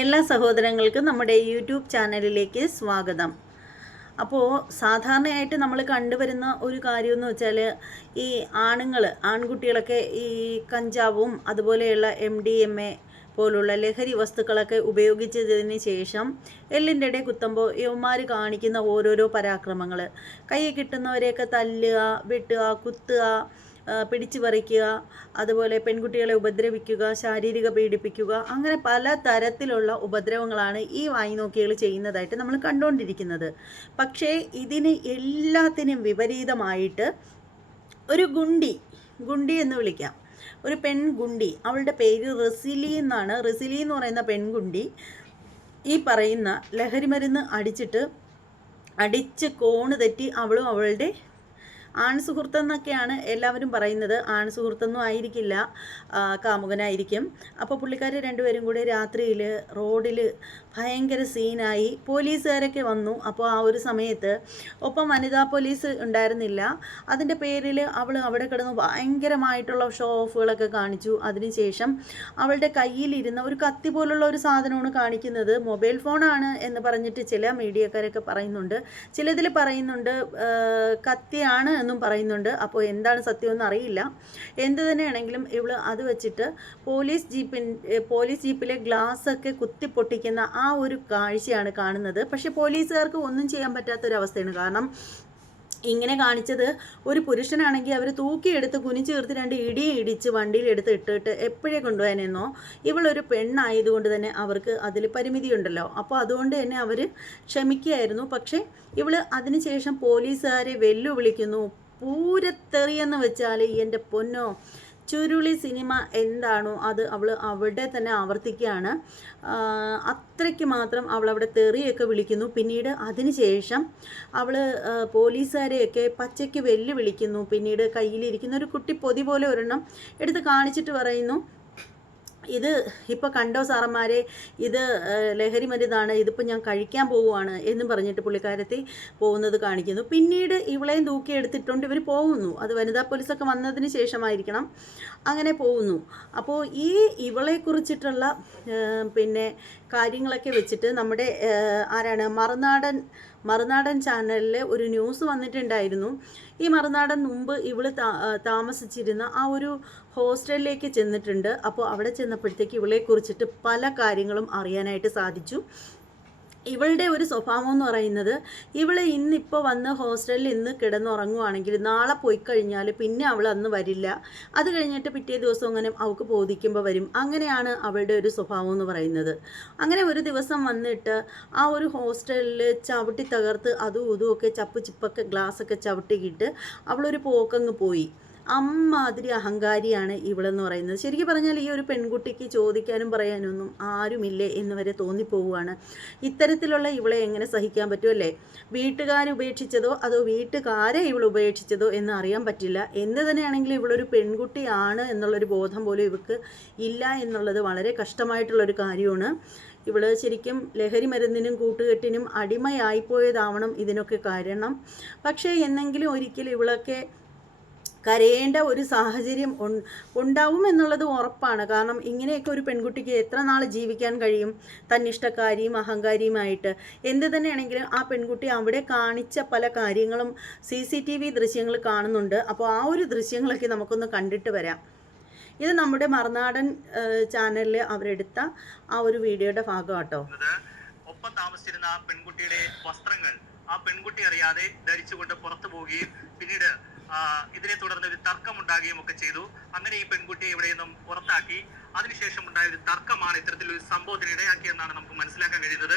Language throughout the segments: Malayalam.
എല്ലാ സഹോദരങ്ങൾക്കും നമ്മുടെ യൂട്യൂബ് ചാനലിലേക്ക് സ്വാഗതം. അപ്പോൾ സാധാരണയായിട്ട് നമ്മൾ കണ്ടുവരുന്ന ഒരു കാര്യമെന്ന് വെച്ചാൽ ഈ ആൺകുട്ടികളൊക്കെ ഈ കഞ്ചാവും അതുപോലെയുള്ള MDMA പോലുള്ള ലഹരി വസ്തുക്കളൊക്കെ ഉപയോഗിച്ചതിന് ശേഷം എല്ലിൻ്റെ ഇടയിൽ കുത്തുമ്പോൾ യവന്മാർ കാണിക്കുന്ന ഓരോരോ പരാക്രമങ്ങൾ, കയ്യിൽ കിട്ടുന്നവരെയൊക്കെ തല്ലുക, വെട്ടുക, കുത്തുക, പിടിച്ചു പറിക്കുക, അതുപോലെ പെൺകുട്ടികളെ ഉപദ്രവിക്കുക, ശാരീരിക പീഡിപ്പിക്കുക, അങ്ങനെ പല തരത്തിലുള്ള ഉപദ്രവങ്ങളാണ് ഈ വായിനോക്കികൾ ചെയ്യുന്നതായിട്ട് നമ്മൾ കണ്ടുകൊണ്ടിരിക്കുന്നത്. പക്ഷേ ഇതിന് എല്ലാത്തിനും വിപരീതമായിട്ട് ഒരു ഗുണ്ടി എന്ന് വിളിക്കാം, ഒരു പെൺഗുണ്ടി, അവളുടെ പേര് റെസിലി എന്നാണ്. റെസിലി എന്ന് പറയുന്ന പെൺകുണ്ടി ഈ പറയുന്ന ലഹരിമരുന്ന് അടിച്ച് കോണ് തെറ്റി അവളും അവളുടെ സുഹൃത്തെന്നൊക്കെയാണ് എല്ലാവരും പറയുന്നത്. സുഹൃത്തൊന്നും ആയിരിക്കില്ല, കാമുകനായിരിക്കും. അപ്പോൾ പുള്ളിക്കാർ രണ്ടുപേരും കൂടെ രാത്രിയിൽ റോഡിൽ ഭയങ്കര സീനായി. പോലീസുകാരൊക്കെ വന്നു. അപ്പോൾ ആ ഒരു സമയത്ത് ഒപ്പം വനിതാ പോലീസ് ഉണ്ടായിരുന്നില്ല. അതിൻ്റെ പേരിൽ അവൾ അവിടെ കിടന്ന് ഭയങ്കരമായിട്ടുള്ള ഷോ ഓഫുകളൊക്കെ കാണിച്ചു. അതിനുശേഷം അവളുടെ കയ്യിലിരുന്ന ഒരു കത്തി പോലുള്ള ഒരു സാധനമാണ് കാണിക്കുന്നത്. മൊബൈൽ ഫോണാണ് എന്ന് പറഞ്ഞിട്ട് ചില മീഡിയക്കാരൊക്കെ പറയുന്നുണ്ട്, ചിലതിൽ പറയുന്നുണ്ട് കത്തിയാണ് എന്നും പറയുന്നുണ്ട്. അപ്പോൾ എന്താണ് സത്യമെന്ന് അറിയില്ല. എന്ത് തന്നെയാണെങ്കിലും ഇവള് അത് വെച്ചിട്ട് പോലീസ് ജീപ്പിലെ ഗ്ലാസ്സൊക്കെ കുത്തിപ്പൊട്ടിക്കുന്ന ആ ഒരു കാഴ്ചയാണ് കാണുന്നത്. പക്ഷെ പോലീസുകാർക്ക് ഒന്നും ചെയ്യാൻ പറ്റാത്തൊരവസ്ഥയാണ്. കാരണം ഇങ്ങനെ കാണിച്ചത് ഒരു പുരുഷനാണെങ്കിൽ അവർ തൂക്കിയെടുത്ത് കുനിച്ചു ചേർത്ത് 2 ഇടിയും ഇടിച്ച് വണ്ടിയിലെടുത്ത് ഇട്ടിട്ട് എപ്പോഴേ കൊണ്ടുപോകാനെന്നോ. ഇവളൊരു പെണ്ണായതുകൊണ്ട് തന്നെ അവർക്ക് അതിൽ പരിമിതിയുണ്ടല്ലോ. അപ്പോൾ അതുകൊണ്ട് തന്നെ അവർ ക്ഷമിക്കുകയായിരുന്നു. പക്ഷേ ഇവൾ അതിനുശേഷം പോലീസുകാരെ വെല്ലുവിളിക്കുന്നു. പൂരത്തെറിയെന്ന് വെച്ചാൽ എൻ്റെ പൊന്നോ, ചുരുളി സിനിമ എന്താണോ അത് അവൾ അവിടെ തന്നെ ആവർത്തിക്കുകയാണ്. അത്രയ്ക്ക് മാത്രം അവളവിടെ തെറിയൊക്കെ വിളിക്കുന്നു. പിന്നീട് അതിനുശേഷം അവൾ പോലീസുകാരെയൊക്കെ പച്ചയ്ക്ക് വെല്ലുവിളിക്കുന്നു. പിന്നീട് കയ്യിലിരിക്കുന്ന ഒരു കുട്ടി പൊതി പോലെ ഒരെണ്ണം എടുത്ത് കാണിച്ചിട്ട് പറയുന്നു, ഇത് ഇപ്പോൾ കണ്ടോ സാറന്മാരെ, ഇത് ലഹരി മരുന്നാണ്, ഇതിപ്പോൾ ഞാൻ കഴിക്കാൻ പോവുകയാണ് എന്നും പറഞ്ഞിട്ട് പുള്ളിക്കാരത്തി പോകുന്നത് കാണിക്കുന്നു. പിന്നീട് ഇവളെയും തൂക്കിയെടുത്തിട്ടുണ്ട് ഇവർ പോകുന്നു. അത് വനിതാ പോലീസൊക്കെ വന്നതിന് ശേഷമായിരിക്കണം. അങ്ങനെ പോകുന്നു. അപ്പോൾ ഇവളെക്കുറിച്ചിട്ടുള്ള പിന്നെ കാര്യങ്ങളൊക്കെ വെച്ചിട്ട് നമ്മുടെ മറുനാടൻ ചാനലിൽ ഒരു ന്യൂസ് വന്നിട്ടുണ്ടായിരുന്നു. ഈ മറുനാടൻ മുമ്പ് ഇവൾ താമസിച്ചിരുന്ന ആ ഒരു ഹോസ്റ്റലിലേക്ക് ചെന്നിട്ടുണ്ട്. അപ്പോൾ അവിടെ ചെന്നപ്പോഴത്തേക്ക് ഇവളെക്കുറിച്ചിട്ട് പല കാര്യങ്ങളും അറിയാനായിട്ട് സാധിച്ചു. ഇവളുടെ ഒരു സ്വഭാവം എന്ന് പറയുന്നത്, ഇവള് ഇന്നിപ്പോൾ വന്ന് ഹോസ്റ്റലിൽ ഇന്ന് കിടന്നുറങ്ങുവാണെങ്കിൽ നാളെ പോയി കഴിഞ്ഞാൽ പിന്നെ അവൾ അന്ന് വരില്ല. അത് കഴിഞ്ഞിട്ട് പിറ്റേ ദിവസം അങ്ങനെ അവൾക്ക് ബോധിക്കുമ്പോൾ വരും. അങ്ങനെയാണ് അവളുടെ ഒരു സ്വഭാവം എന്ന് പറയുന്നത്. അങ്ങനെ ഒരു ദിവസം വന്നിട്ട് ആ ഒരു ഹോസ്റ്റലിൽ ചവിട്ടി തകർത്ത് അതും ഇതുമൊക്കെ ചപ്പ് ചിപ്പൊക്കെ ഗ്ലാസ്സൊക്കെ ചവിട്ടിക്കിട്ട് അവളൊരു പോക്കങ്ങ് പോയി. അമ്മാതിരി അഹങ്കാരിയാണ് ഇവളെന്ന് പറയുന്നത്. ശരിക്കും പറഞ്ഞാൽ ഈ ഒരു പെൺകുട്ടിക്ക് ചോദിക്കാനും പറയാനൊന്നും ആരുമില്ലേ എന്ന് വരെ തോന്നിപ്പോവുകയാണ്. ഇത്തരത്തിലുള്ള ഇവളെ എങ്ങനെ സഹിക്കാൻ പറ്റുമല്ലേ? വീട്ടുകാരുപേക്ഷിച്ചതോ അതോ വീട്ടുകാരെ ഇവൾ ഉപേക്ഷിച്ചതോ എന്ന് അറിയാൻ പറ്റില്ല. എന്ത് തന്നെയാണെങ്കിലും ഇവളൊരു പെൺകുട്ടിയാണ് എന്നുള്ളൊരു ബോധം പോലും ഇവൾക്ക് ഇല്ല എന്നുള്ളത് വളരെ കഷ്ടമായിട്ടുള്ളൊരു കാര്യമാണ്. ഇവൾ ശരിക്കും ലഹരി മരുന്നിനും കൂട്ടുകെട്ടിനും അടിമയായിപ്പോയതാവണം ഇതിനൊക്കെ കാരണം. പക്ഷേ എന്നെങ്കിലും ഒരിക്കലും ഇവളൊക്കെ കരയേണ്ട ഒരു സാഹചര്യം ഉണ്ടാവും എന്നുള്ളത് ഉറപ്പാണ്. കാരണം ഇങ്ങനെയൊക്കെ ഒരു പെൺകുട്ടിക്ക് എത്ര നാൾ ജീവിക്കാൻ കഴിയും തന്നിഷ്ടക്കാരിയും അഹങ്കാരിയുമായിട്ട്? എന്ത് തന്നെയാണെങ്കിലും ആ പെൺകുട്ടി അവിടെ കാണിച്ച പല കാര്യങ്ങളും CCTV ദൃശ്യങ്ങൾ കാണുന്നുണ്ട്. അപ്പോൾ ആ ഒരു ദൃശ്യങ്ങളൊക്കെ നമുക്കൊന്ന് കണ്ടിട്ട് വരാം. ഇത് നമ്മുടെ മറുനാടൻ ചാനലിൽ അവരെടുത്ത ആ ഒരു വീഡിയോയുടെ ഭാഗം കേട്ടോ. ഒപ്പം താമസിച്ചിരുന്ന ആ പെൺകുട്ടിയുടെ വസ്ത്രങ്ങൾ ആ പെൺകുട്ടി അറിയാതെ ധരിച്ചുകൊണ്ട് പുറത്തു പോവുകയും പിന്നീട് ഇതിനെ തുടർന്ന് ഒരു തർക്കമുണ്ടാകുകയും ഒക്കെ ചെയ്തു. അങ്ങനെ ഈ പെൺകുട്ടിയെ ഇവിടെ നിന്നും പുറത്താക്കി. അതിനുശേഷം ഉണ്ടായ ഒരു തർക്കമാണ് ഇത്തരത്തിലൊരു സംഭവത്തിന് ഇടയാക്കിയെന്നാണ് നമുക്ക് മനസ്സിലാക്കാൻ കഴിയുന്നത്.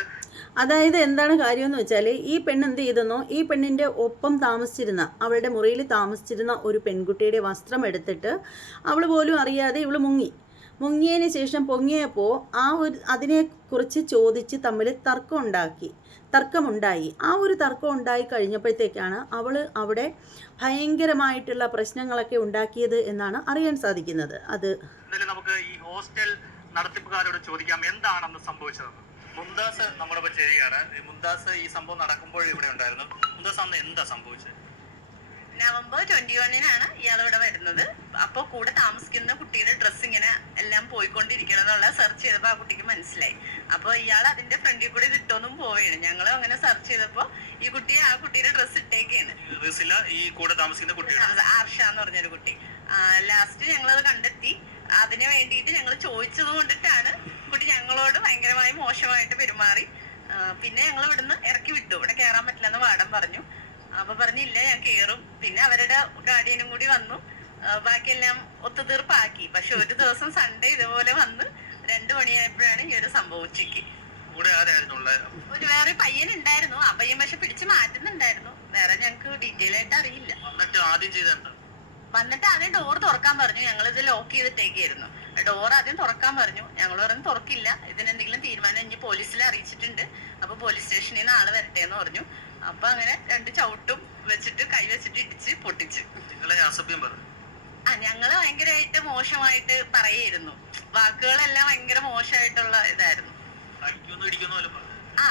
അതായത് എന്താണ് കാര്യമെന്ന് വെച്ചാൽ, ഈ പെണ്ണ് എന്ത് ചെയ്തെന്നോ, ഈ പെണ്ണിൻ്റെ ഒപ്പം താമസിച്ചിരുന്ന, അവളുടെ മുറിയിൽ താമസിച്ചിരുന്ന ഒരു പെൺകുട്ടിയുടെ വസ്ത്രം എടുത്തിട്ട് അവൾ പോലും അറിയാതെ ഇവൾ മുങ്ങിയതിന് ശേഷം പൊങ്ങിയപ്പോൾ അതിനെക്കുറിച്ച് ചോദിച്ച് തമ്മിൽ തർക്കമുണ്ടായി. ആ ഒരു തർക്കം ഉണ്ടായി കഴിഞ്ഞപ്പോഴത്തേക്കാണ് അവൾ അവിടെ ഭയങ്കരമായിട്ടുള്ള പ്രശ്നങ്ങളൊക്കെ ഉണ്ടാക്കിയത് എന്നാണ് അറിയാൻ സാധിക്കുന്നത്. അത് നമുക്ക് ഈ ഹോസ്റ്റൽ നടത്തിപ്പുകാരോട് ചോദിക്കാം എന്താണെന്ന് സംഭവിച്ചതെന്ന്. മുംതാസ് നമ്മുടെ ചെയ്യുകയാണ്. മുംതാസ് ഈ സംഭവം നടക്കുമ്പോൾ ഇവിടെ ഉണ്ടായിരുന്നു. മുംതാസ് അന്ന് എന്താ സംഭവിച്ചത്? നവംബർ 21-നാണ് ഇയാൾ ഇവിടെ വരുന്നത്. അപ്പോൾ കൂടെ താമസിക്കുന്ന കുട്ടിയുടെ ഡ്രസ്സ് ഇങ്ങനെ എല്ലാം പോയിക്കൊണ്ടിരിക്കണം എന്നുള്ള സെർച്ച് ചെയ്തപ്പോൾ ആ കുട്ടിക്ക് മനസ്സിലായി. അപ്പോൾ ഇയാൾ അതിന്റെ ഫ്രണ്ടിൽ കൂടി ഇതിട്ടൊന്നും പോവുകയാണ്. ഞങ്ങൾ അങ്ങനെ സെർച്ച് ചെയ്തപ്പോൾ ഈ കുട്ടിയെ ആ കുട്ടിയുടെ ഡ്രസ്സ് ഇട്ടേക്കാണ്. ഈ കൂടെ താമസിക്കുന്ന കുട്ടി ആർഷ എന്ന് പറഞ്ഞൊരു കുട്ടി. ലാസ്റ്റ് ഞങ്ങളത് കണ്ടെത്തി. അതിന് വേണ്ടിയിട്ട് ഞങ്ങൾ ചോദിച്ചത് കൊണ്ടിട്ടാണ് കുട്ടി ഞങ്ങളോട് ഭയങ്കരമായി മോശമായിട്ട് പെരുമാറി. പിന്നെ ഞങ്ങൾ ഇവിടുന്ന് ഇറക്കി വിട്ടു. ഇവിടെ കയറാൻ പറ്റില്ലെന്ന് വാർഡൻ പറഞ്ഞു. അപ്പൊ പറഞ്ഞില്ല ഞാൻ കേറും. പിന്നെ അവരുടെ ഗാർഡിയനും കൂടി വന്നു. ബാക്കിയെല്ലാം ഒത്തുതീർപ്പാക്കി. പക്ഷെ ഒരു ദിവസം സൺഡേ ഇതുപോലെ വന്ന് 2 മണിയായപ്പോഴാണ് ഈ ഒരു സംഭവം. ഉച്ചയ്ക്ക് ഒരു വേറെ പയ്യൻ ഉണ്ടായിരുന്നു. ആ പയ്യൻ പക്ഷെ പിടിച്ച് മാറ്റുന്നുണ്ടായിരുന്നു. വേറെ ഞങ്ങക്ക് ഡീറ്റെയിൽ ആയിട്ട് അറിയില്ല. വന്നിട്ട് ആദ്യം ഡോർ തുറക്കാൻ പറഞ്ഞു. ഞങ്ങൾ ഇത് ലോക്ക് ചെയ്തിട്ടേക്കായിരുന്നു. ഡോർ ആദ്യം തുറക്കാൻ പറഞ്ഞു. ഞങ്ങൾ പറഞ്ഞു തുറക്കില്ല, ഇതിനെന്തെങ്കിലും തീരുമാനം ഇനി പോലീസിൽ അറിയിച്ചിട്ടുണ്ട്, അപ്പൊ പോലീസ് സ്റ്റേഷനിൽ നിന്ന് ആള് വരട്ടെ എന്ന് പറഞ്ഞു. അപ്പൊ അങ്ങനെ 2 ചവിട്ടും വെച്ചിട്ട് കൈ വെച്ചിട്ട് ഇടിച്ച് പൊട്ടിച്ച്. ഞങ്ങള് ഭയങ്കരമായിട്ട് മോശമായിട്ട് പറയായിരുന്നു. വാക്കുകളെല്ലാം ഭയങ്കര മോശമായിട്ടുള്ള ഇതായിരുന്നു.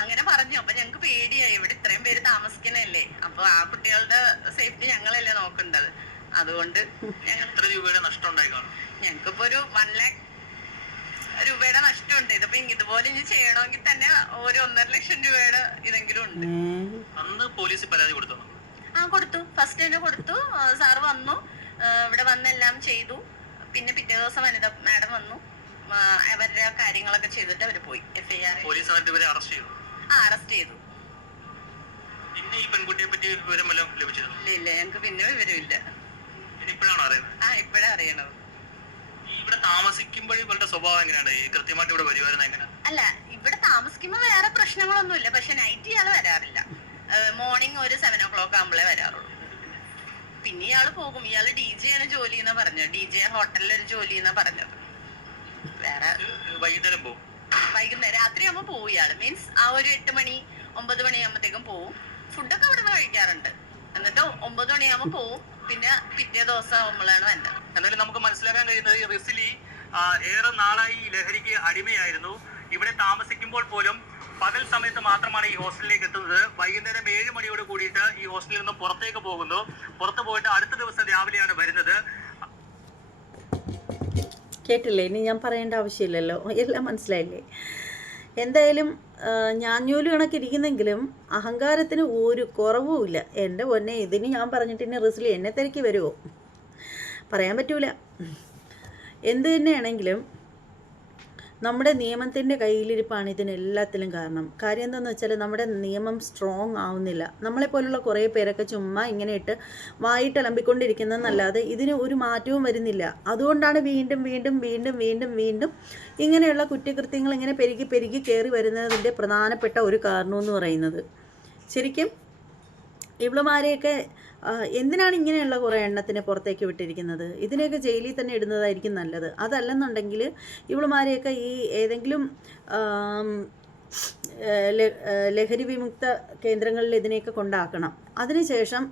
അങ്ങനെ പറഞ്ഞു. അപ്പൊ ഞങ്ങക്ക് പേടിയായി. ഇവിടെ ഇത്രയും പേര് താമസിക്കണല്ലേ, അപ്പൊ ആ കുട്ടികളുടെ സേഫ്റ്റി ഞങ്ങളല്ലേ നോക്കേണ്ടത്. അതുകൊണ്ട് എത്ര രൂപയുടെ നഷ്ടം ഉണ്ടായി കാണും? ഞങ്ങൾക്കിപ്പോ ഒരു 1 ലക്ഷം രൂപയുടെ നഷ്ടമുണ്ട്. ഇതിപ്പോ ഇതുപോലെ ഇനി ചെയ്യണമെങ്കിൽ തന്നെ ഒരു 1.5 ലക്ഷം രൂപയുടെ ഇതെങ്കിലും ഉണ്ട്. അന്ന് പോലീസ് പരാതി കൊടുത്തു? കൊടുത്തു. ഫസ്റ്റ് തന്നെ കൊടുത്തു. സാറ് വന്നു, ഇവിടെ വന്നെല്ലാം ചെയ്തു. പിന്നെ പിറ്റേ ദിവസം വനിത മാഡം വന്നു. അവരുടെ കാര്യങ്ങളൊക്കെ ചെയ്തിട്ട് അവര് പോയി. FIR അറസ്റ്റ് ചെയ്തു. പിന്നെ ഈ പെൺകുട്ടിയെ പറ്റി വിവരം ലഭിച്ചിരുന്നു? ഇല്ല, ഞങ്ങക്ക് പിന്നെ വിവരമില്ല. ഇപ്പഴാ അറിയണത്. ഇവിടെ താമസിക്കുമ്പോൾ ഇവരുടെ സ്വഭാവം എങ്ങനെയാണ്? കൃത്യമായിട്ട് ഇവിടെ വരുവായിരുന്നു എങ്ങനെ? അല്ല, ഇവിടെ താമസിക്കുമ്പോ വേറെ പ്രശ്നങ്ങളൊന്നുമില്ല. പക്ഷെ നൈറ്റ് ഇയാള് വരാറില്ല. മോർണിംഗ് ഒരു 7 o'clock ആകുമ്പോഴേ വരാറുള്ളൂ. പിന്നെ ഇയാള് പോകും. ഇയാള് DJ ആണ് ജോലി എന്നാ പറഞ്ഞത്. DJ ഹോട്ടലിൽ ഒരു ജോലി എന്നാ പറഞ്ഞത്. വേറെ വൈകുന്നേരം പോകും. വൈകുന്നേരം രാത്രി ആകുമ്പോ പോകും ഇയാള്. മീൻസ് ആ ഒരു 8 മണി 9 മണിയാകുമ്പോഴത്തേക്കും പോവും. ഫുഡൊക്കെ ഇവിടെ കഴിക്കാറുണ്ട്. എന്നിട്ട് 9 മണിയാകുമ്പോ പോവും. പിന്നെ പിറ്റേ ദിവസം ആകുമ്പോഴാണ് വന്നത്. എന്നാലും നമുക്ക് മനസ്സിലാക്കാൻ കഴിയുന്നത് ഈ റിസിലി ഏറെ നാളായി ലഹരിക്ക് അടിമയായിരുന്നു. ഇവിടെ താമസിക്കുമ്പോൾ പോലും പകൽ സമയത്ത് മാത്രമാണ് ഈ ഹോസ്റ്റലിലേക്ക് എത്തുന്നത്. വൈകുന്നേരം 7 മണിയോട് കൂടിയിട്ട് ഈ ഹോസ്റ്റലിൽ നിന്നും പുറത്തേക്ക് പോകുന്നു. പുറത്തു പോയിട്ട് അടുത്ത ദിവസം രാവിലെയാണ് വരുന്നത്. കേട്ടില്ലേ? ഇനി ഞാൻ പറയേണ്ട ആവശ്യമില്ലല്ലോ, എല്ലാം മനസ്സിലായില്ലേ? എന്തായാലും ഞാഞ്ഞൂല് കണക്കിരിക്കുന്നെങ്കിലും അഹങ്കാരത്തിന് ഒരു കുറവുമില്ല. എൻ്റെ പൊന്നെ, ഇതിന് ഞാൻ പറഞ്ഞിട്ട് ഇനി റിസിലി എന്നെ തിരക്കി വരുമോ? പറയാൻ പറ്റൂല. എന്ത് തന്നെയാണെങ്കിലും നമ്മുടെ നിയമത്തിൻ്റെ കയ്യിലിരിപ്പാണ് ഇതിനെല്ലാത്തിലും കാരണം. കാര്യം എന്താണെന്ന് വെച്ചാൽ നമ്മുടെ നിയമം സ്ട്രോങ് ആവുന്നില്ല. നമ്മളെപ്പോലുള്ള കുറേ പേരൊക്കെ ചുമ്മാ ഇങ്ങനെ ഇട്ട് വായിട്ടലമ്പിക്കൊണ്ടിരിക്കുന്നതെന്നല്ലാതെ ഇതിന് ഒരു മാറ്റവും വരുന്നില്ല. അതുകൊണ്ടാണ് വീണ്ടും വീണ്ടും വീണ്ടും വീണ്ടും വീണ്ടും ഇങ്ങനെയുള്ള കുറ്റകൃത്യങ്ങൾ ഇങ്ങനെ പെരുകി കയറി വരുന്നതിൻ്റെ പ്രധാനപ്പെട്ട ഒരു കാരണമെന്ന് പറയുന്നത്. ശരിക്കും ഇവളുമാരെയൊക്കെ എന്തിനാണ് ഇങ്ങനെയുള്ള കുറേ എണ്ണത്തിനെ പുറത്തേക്ക് വിട്ടിരിക്കുന്നത്? ഇതിനെയൊക്കെ ജയിലിൽ തന്നെ ഇടുന്നതായിരിക്കും നല്ലത്. അതല്ലെന്നുണ്ടെങ്കിൽ ഇവളുമാരെയൊക്കെ ഈ ഏതെങ്കിലും ലഹരി വിമുക്ത കേന്ദ്രങ്ങളിൽ ഇതിനെയൊക്കെ കൊണ്ടാക്കണം. അതിനുശേഷം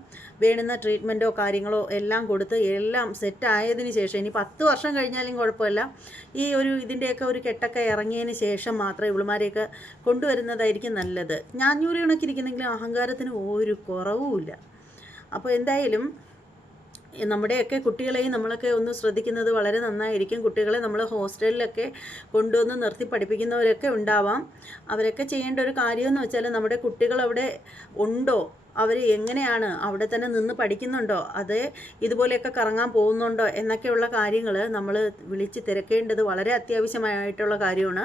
വേണ്ടുന്ന ട്രീറ്റ്മെൻറ്റോ കാര്യങ്ങളോ എല്ലാം കൊടുത്ത് എല്ലാം സെറ്റായതിന് ശേഷം, ഇനി 10 വർഷം കഴിഞ്ഞാലും കുഴപ്പമില്ല, ഈ ഇതിൻ്റെയൊക്കെ ഒരു കെട്ടൊക്കെ ഇറങ്ങിയതിന് ശേഷം മാത്രം ഇവളുമാരെയൊക്കെ കൊണ്ടുവരുന്നതായിരിക്കും നല്ലത്. ഞാഞ്ഞൂല് കണക്കിരിക്കുന്നെങ്കിലും അഹങ്കാരത്തിന് ഒരു കുറവുമില്ല. അപ്പോൾ എന്തായാലും നമ്മുടെയൊക്കെ കുട്ടികളെയും നമ്മളൊക്കെ ഒന്ന് ശ്രദ്ധിക്കുന്നത് വളരെ നന്നായിരിക്കും. കുട്ടികളെ നമ്മൾ ഹോസ്റ്റലിലൊക്കെ കൊണ്ടുവന്ന് നിർത്തി പഠിപ്പിക്കുന്നവരൊക്കെ ഉണ്ടാവാം. അവരൊക്കെ ചെയ്യേണ്ട ഒരു കാര്യമെന്ന് വെച്ചാൽ നമ്മുടെ കുട്ടികൾ അവിടെ ഉണ്ടോ, അവർ എങ്ങനെയാണ്, അവിടെ തന്നെ നിന്ന് പഠിക്കുന്നുണ്ടോ, അത് ഇതുപോലെയൊക്കെ കറങ്ങാൻ പോകുന്നുണ്ടോ എന്നൊക്കെയുള്ള കാര്യങ്ങൾ നമ്മൾ വിളിച്ച് തിരക്കേണ്ടത് വളരെ അത്യാവശ്യമായിട്ടുള്ള കാര്യമാണ്.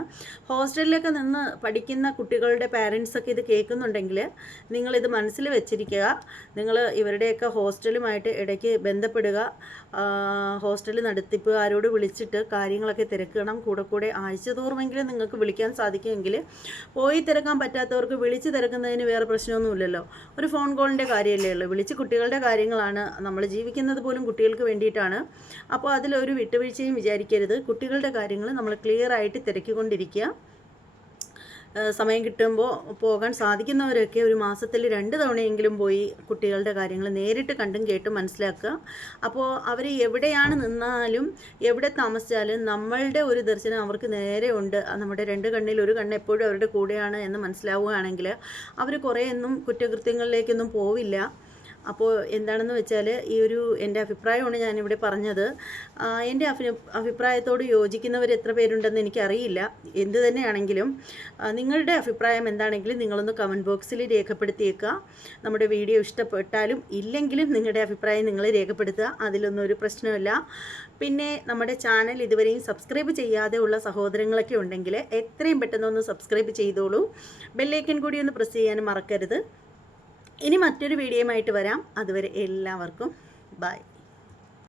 ഹോസ്റ്റലിലൊക്കെ നിന്ന് പഠിക്കുന്ന കുട്ടികളുടെ പാരൻസൊക്കെ ഇത് കേൾക്കുന്നുണ്ടെങ്കിൽ നിങ്ങളിത് മനസ്സിൽ വെച്ചിരിക്കുക. നിങ്ങൾ ഇവരുടെയൊക്കെ ഹോസ്റ്റലുമായിട്ട് ഇടയ്ക്ക് ബന്ധപ്പെടുക. ഹോസ്റ്റൽ നടത്തിപ്പുകാരോട് വിളിച്ചിട്ട് കാര്യങ്ങളൊക്കെ തിരക്കണം. കൂടെ ആഴ്ചതോറുമെങ്കിലും നിങ്ങൾക്ക് വിളിക്കാൻ സാധിക്കുമെങ്കിൽ, പോയി തിരക്കാൻ പറ്റാത്തവർക്ക് വിളിച്ച് തിരക്കുന്നതിന് വേറെ പ്രശ്നമൊന്നുമില്ലല്ലോ. ഒരു ഫോൺ കോളിൻ്റെ കാര്യമല്ലേ ഉള്ളൂ. വിളിച്ച് കുട്ടികളുടെ കാര്യങ്ങളാണ്. നമ്മൾ ജീവിക്കുന്നത് പോലും കുട്ടികൾക്ക് വേണ്ടിയിട്ടാണ്. അപ്പോൾ അതിലൊരു വിട്ടുവീഴ്ചയും വിചാരിക്കരുത്. കുട്ടികളുടെ കാര്യങ്ങൾ നമ്മൾ ക്ലിയറായിട്ട് തിരക്കിക്കൊണ്ടിരിക്കുക. സമയം കിട്ടുമ്പോൾ പോകാൻ സാധിക്കുന്നവരൊക്കെ ഒരു മാസത്തിൽ 2 തവണയെങ്കിലും പോയി കുട്ടികളുടെ കാര്യങ്ങൾ നേരിട്ട് കണ്ടും കേട്ടും മനസ്സിലാക്കുക. അപ്പോൾ അവർ എവിടെയാണ് നിന്നാലും എവിടെ താമസിച്ചാലും നമ്മളുടെ ഒരു ദർശനം അവർക്ക് നേരെ ഉണ്ട്. നമ്മുടെ 2 കണ്ണിൽ 1 കണ്ണ് എപ്പോഴും അവരുടെ കൂടെയാണ് എന്ന് മനസ്സിലാവുകയാണെങ്കിൽ അവർ കുറേയൊന്നും കുറ്റകൃത്യങ്ങളിലേക്കൊന്നും പോവില്ല. അപ്പോൾ എന്താണെന്ന് വെച്ചാൽ ഈ ഒരു എൻ്റെ അഭിപ്രായമാണ് ഞാനിവിടെ പറഞ്ഞത്. എൻ്റെ അഭിപ്രായത്തോട് യോജിക്കുന്നവർ എത്ര പേരുണ്ടെന്ന് എനിക്കറിയില്ല. എന്ത് തന്നെയാണെങ്കിലും നിങ്ങളുടെ അഭിപ്രായം എന്താണെങ്കിലും നിങ്ങളൊന്ന് കമൻറ്റ് ബോക്സിൽ രേഖപ്പെടുത്തിയേക്കുക. നമ്മുടെ വീഡിയോ ഇഷ്ടപ്പെട്ടാലും ഇല്ലെങ്കിലും നിങ്ങളുടെ അഭിപ്രായം നിങ്ങൾ രേഖപ്പെടുത്തുക, അതിലൊന്നും ഒരു പ്രശ്നമില്ല. പിന്നെ നമ്മുടെ ചാനൽ ഇതുവരെയും സബ്സ്ക്രൈബ് ചെയ്യാതെ ഉള്ള സഹോദരങ്ങളൊക്കെ ഉണ്ടെങ്കിൽ എത്രയും പെട്ടെന്ന് ഒന്ന് സബ്സ്ക്രൈബ് ചെയ്തോളൂ. ബെല്ലൈക്കൻ കൂടി ഒന്ന് പ്രസ് ചെയ്യാനും മറക്കരുത്. ഇനി മറ്റൊരു വീഡിയോയുമായിട്ട് വരാം. അതുവരെ എല്ലാവർക്കും ബൈ.